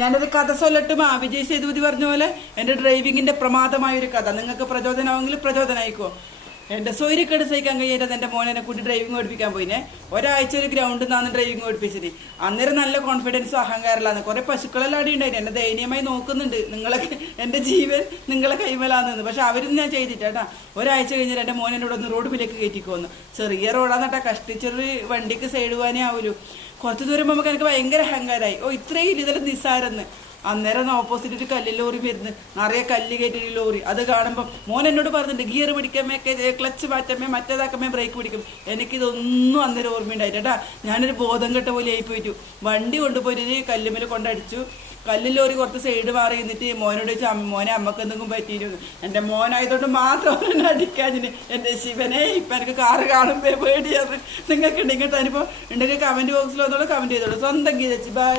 ഞാനൊരു കഥ ചൊല്ലട്ടും വിജയ് സേതുപതി പറഞ്ഞ പോലെ എൻ്റെ ഡ്രൈവിങ്ങിന്റെ പ്രമാദമായ ഒരു കഥ നിങ്ങൾക്ക് പ്രചോദനമാണെങ്കിൽ പ്രചോദനമായിക്കോ. എൻ്റെ സൗര്യക്കേട് സഹിക്കാൻ കഴിയാതെ എൻ്റെ മോനെ കൂട്ടി ഡ്രൈവിംഗ് പഠിപ്പിക്കാൻ പോയിനെ. ഒരാഴ്ച ഒരു ഗ്രൗണ്ടിൽ നിന്നാണ് ഡ്രൈവിംഗ് പഠിപ്പിച്ചത്. അന്നേരം നല്ല കോൺഫിഡൻസും അഹങ്കാരമില്ലാന്ന്. കുറെ പശുക്കളെല്ലാം അടി ഉണ്ടായിരുന്നു. എന്നെ ദയനീയമായി നോക്കുന്നുണ്ട്, നിങ്ങളൊക്കെ എൻ്റെ ജീവൻ നിങ്ങളെ കൈമലാന്ന്. പക്ഷെ അവരും ഞാൻ ചെയ്തിട്ടാ. ഒരാഴ്ച കഴിഞ്ഞാൽ എൻ്റെ മോനെ എന്നോട് ഒന്ന് റോഡിലേക്ക് കയറ്റിക്കോന്ന്. ചെറിയ റോഡാന്നിട്ടാ, കഷ്ടിച്ചൊരു വണ്ടിക്ക് സൈഡ് പോകാനേ ആവൂലൂ. കുറച്ച് ദൂരം നമുക്ക് എനിക്ക് ഭയങ്കര അഹങ്കാരമായി. ഇത്രയും ഇതെല്ലാം നിസ്സാരെന്ന്. അന്നേരം ഓപ്പോസിറ്റ് ഒരു കല്ല് ലോറി വരുന്നു, നിറയെ കല്ല് കയറ്റൊരു ലോറി. അത് കാണുമ്പോൾ മോൻ എന്നോട് പറഞ്ഞിട്ടുണ്ട്, ഗിയർ പിടിക്കമ്മേ, ക്ലച്ച് മാറ്റമ്മേ, മറ്റേതാക്കമ്മേ, ബ്രേക്ക് പിടിക്കും. എനിക്കിതൊന്നും അന്നേരം ഓർമ്മയുണ്ടായിട്ടാ. ഞാനൊരു ബോധം കെട്ട പോലെ ആയിപ്പോയിട്ടു. വണ്ടി കൊണ്ടുപോയിട്ട് കല്ലുമേൽ കൊണ്ടടിച്ചു. കല്ല് ലോറി കുറച്ച് സൈഡ് മാറി നിന്നിട്ട് മോനോട് ചോദിച്ചു, മോനെ അമ്മക്ക് എന്തെങ്കിലും പറ്റിയിരുന്നു. എൻ്റെ മോനായതുകൊണ്ട് മാത്രം എന്നെ അടിക്കാഞ്ഞിന്. എൻ്റെ ശിവനെ, ഇപ്പം എനിക്ക് കാറ് കാണുമ്പോൾ പേടിയാണ്. നിങ്ങൾക്ക് ഉണ്ടെങ്കിൽ തനിപ്പോൾ ഉണ്ടെങ്കിൽ കമൻറ്റ് ബോക്സിൽ വന്നോളൂ, കമൻറ്റ് ചെയ്തോളൂ. സ്വന്തം ഗീതച്ച് ബൈ.